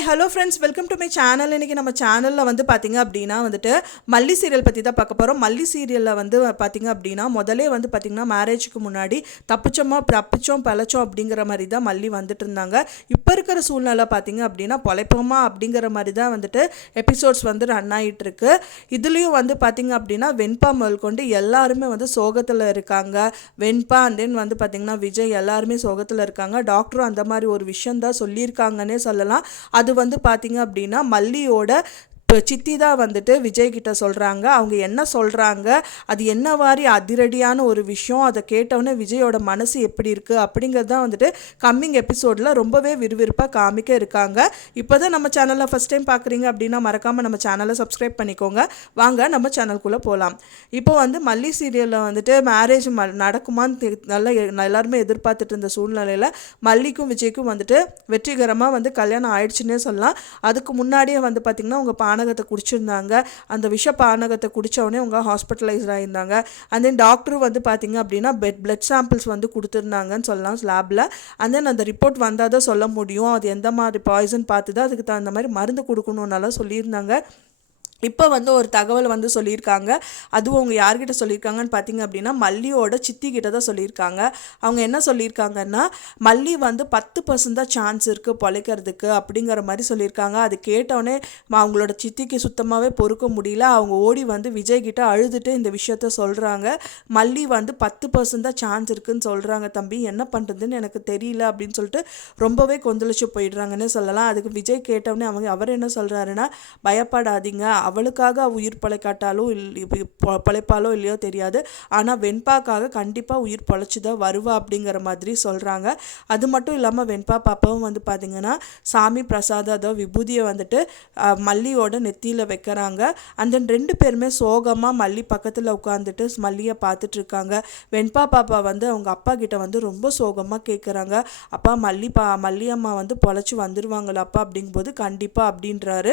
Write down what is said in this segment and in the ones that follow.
Hi hello friends welcome to my channel இன்றைக்கி நம்ம சேனலில் வந்து பார்த்திங்க அப்படின்னா வந்துட்டு மல்லி சீரியல் பற்றி தான் பார்க்க போகிறோம் மல்லி சீரியலில் வந்து பார்த்திங்க அப்படின்னா முதலே வந்து பார்த்திங்கன்னா மேரேஜுக்கு முன்னாடி தப்பிச்சோமா தப்பிச்சோம் பழச்சோம் அப்படிங்கிற மாதிரி தான் மல்லி வந்துட்டு இருந்தாங்க. இப்போ இருக்கிற சூழ்நிலை பார்த்திங்க அப்படின்னா பொழைப்போமா அப்படிங்கிற மாதிரி தான் வந்துட்டு எபிசோட்ஸ் வந்து ரன் ஆகிட்டுருக்கு இதுலேயும் வந்து பார்த்திங்க அப்படின்னா வெண்பா முதல் கொண்டு எல்லாருமே வந்து சோகத்தில் இருக்காங்க. வெண்பா அண்ட் தென் வந்து பார்த்திங்கன்னா விஜய் எல்லாருமே சோகத்தில் இருக்காங்க. டாக்டரும் அந்த மாதிரி ஒரு விஷயம் தான் சொல்லியிருக்காங்கன்னே சொல்லலாம். அது வந்து பார்த்தீங்க அப்படின்னா மல்லியோட இப்போ சித்தி தான் வந்துட்டு விஜய் கிட்ட சொல்கிறாங்க அவங்க என்ன சொல்கிறாங்க அது என்ன மாதிரி அதிரடியான ஒரு விஷயம்? அதை கேட்டவுடனே விஜயோட மனசு எப்படி இருக்குது அப்படிங்கிறது தான் வந்துட்டு கம்மிங் எபிசோடில் ரொம்பவே விறுவிறுப்பாக காமிக்க இருக்காங்க. இப்போ தான் நம்ம சேனலில் ஃபஸ்ட் டைம் பார்க்குறீங்க அப்படின்னா மறக்காமல் நம்ம சேனலை சப்ஸ்கிரைப் பண்ணிக்கோங்க. வாங்க நம்ம சேனல்குள்ளே போகலாம் இப்போ வந்து மல்லி சீரியலில் வந்துட்டு மேரேஜ் ம நடக்குமான்னு நல்லா எல்லாருமே எதிர்பார்த்துட்டு இருந்த சூழ்நிலையில் மல்லிக்கும் விஜய்க்கும் வந்துட்டு வெற்றிகரமாக வந்து கல்யாணம் ஆயிடுச்சுன்னே சொல்லலாம். அதுக்கு முன்னாடியே வந்து பார்த்திங்கன்னா உங்கள் பானை பானகத்தை குடிச்சிருந்தாங்க. அந்த விஷ பானகத்தை குடித்தவொடனே அவங்க ஹாஸ்பிட்டலைஸ்ட் ஆகியிருந்தாங்க அண்ட் தென் டாக்டரும் வந்து பார்த்திங்க அப்படின்னா பெட் பிளட் சாம்பிள்ஸ் வந்து கொடுத்துருந்தாங்கன்னு சொல்லலாம் ஸ்லாபில் அண்ட் தென் அந்த ரிப்போர்ட் வந்தால் தான் சொல்ல முடியும். அது எந்த மாதிரி பாய்சன் பார்த்து தான் அதுக்கு தகுந்த மாதிரி மருந்து கொடுக்கணுன்னாலாம் சொல்லியிருந்தாங்க. இப்போ வந்து ஒரு தகவல் வந்து சொல்லியிருக்காங்க. அதுவும் அவங்க யார்கிட்ட சொல்லியிருக்காங்கன்னு பார்த்தீங்க அப்படின்னா மல்லியோட சித்தி கிட்ட தான் சொல்லியிருக்காங்க. அவங்க என்ன சொல்லியிருக்காங்கன்னா மல்லி வந்து பத்து பர்சன்ட் தான் சான்ஸ் இருக்குது பொழைக்கிறதுக்கு அப்படிங்கிற மாதிரி சொல்லியிருக்காங்க. அது கேட்டோடனே அவங்களோட சித்திக்கு சுத்தமாகவே பொறுக்க முடியல. அவங்க ஓடி வந்து விஜய் கிட்ட அழுதுட்டு இந்த விஷயத்த சொல்கிறாங்க மல்லி வந்து பத்து பர்சன்ட் தான் சான்ஸ் இருக்குன்னு சொல்கிறாங்க தம்பி. என்ன பண்ணுறதுன்னு எனக்கு தெரியல அப்படின்னு சொல்லிட்டு ரொம்பவே கொந்தளிச்சு போயிடுறாங்கன்னு சொல்லலாம். அதுக்கு விஜய் கேட்டவுடனே அவங்க அவர் என்ன சொல்கிறாருன்னா பயப்படாதீங்க. அவளுக்காக உயிர் பழைக்காட்டாலோ இல்லை பழைப்பாலோ இல்லையோ தெரியாது. ஆனால் வெண்பாக்காக கண்டிப்பாக உயிர் பழைச்சி தான் வருவா அப்படிங்கிற மாதிரி சொல்கிறாங்க அது மட்டும் இல்லாமல் வெண்பா பாப்பாவும் வந்து பார்த்திங்கன்னா சாமி பிரசாதம் அதோ விபூதியை வந்துட்டு மல்லியோட நெத்தியில் வைக்கிறாங்க. அந்த ரெண்டு பேருமே சோகமாக மல்லி பக்கத்தில் உட்காந்துட்டு மல்லியை பார்த்துட்ருக்காங்க. வெண்பா பாப்பா வந்து அவங்க அப்பா கிட்ட வந்து ரொம்ப சோகமாக கேட்குறாங்க அப்பா மல்லி பா மல்லியம்மா வந்து பொழைச்சி வந்துடுவாங்களா அப்பா அப்படிங்கும்போது கண்டிப்பாக அப்படின்றாரு.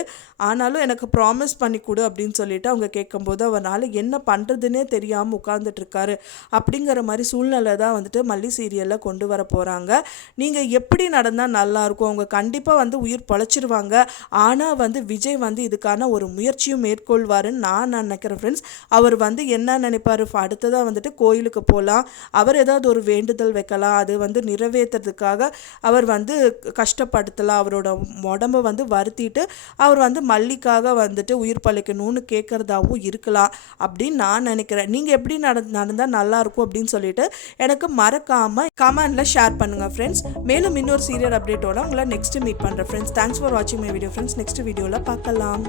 ஆனாலும் எனக்கு ப்ராமிஸ் பண்ணி பண்ணி கொடு அப்படின்னு சொல்லிட்டு அவங்க கேட்கும்போது அவனால் என்ன பண்ணுறதுனே தெரியாமல் உட்காந்துட்ருக்காரு அப்படிங்கிற மாதிரி சூழ்நிலை தான் வந்துட்டு மல்லி சீரியலில் கொண்டு வர போகிறாங்க. நீங்கள் எப்படி நடந்தால் நல்லாயிருக்கும்? அவங்க கண்டிப்பாக வந்து உயிர் பொழைச்சிருவாங்க. ஆனால் வந்து விஜய் வந்து இதுக்கான ஒரு முயற்சியும் மேற்கொள்வாருன்னு நான் நினைக்கிறேன் ஃப்ரெண்ட்ஸ் அவர் வந்து என்ன நினைப்பார்? அடுத்ததாக வந்துட்டு கோயிலுக்கு போகலாம். அவர் ஏதாவது ஒரு வேண்டுதல் வைக்கலாம். அது வந்து நிறைவேற்றுறதுக்காக அவர் வந்து கஷ்டப்படுத்தலாம். அவரோட உடம்பை வந்து வருத்திட்டு அவர் வந்து மல்லிக்காக வந்துட்டு உயிர் உயிர் பழைக்கணும்னு கேட்குறதாவும் இருக்கலாம் அப்படின்னு நான் நினைக்கிறேன். நீங்கள் எப்படி நட நடந்தால் நல்லாயிருக்கும் அப்படின்னு சொல்லிட்டு எனக்கு மறக்காமல் கமெண்டில் ஷேர் பண்ணுங்கள் ஃப்ரெண்ட்ஸ் மேலும் இன்னொரு சீரியல் அப்டேட்டோட உங்களை நெக்ஸ்ட்டு மீட் பண்ணுறேன் ஃப்ரெண்ட்ஸ் தேங்க்ஸ் ஃபார் வாட்சிங் மை வீடியோ ஃப்ரெண்ட்ஸ் நெக்ஸ்ட் வீடியோவில் பார்க்கலாம்.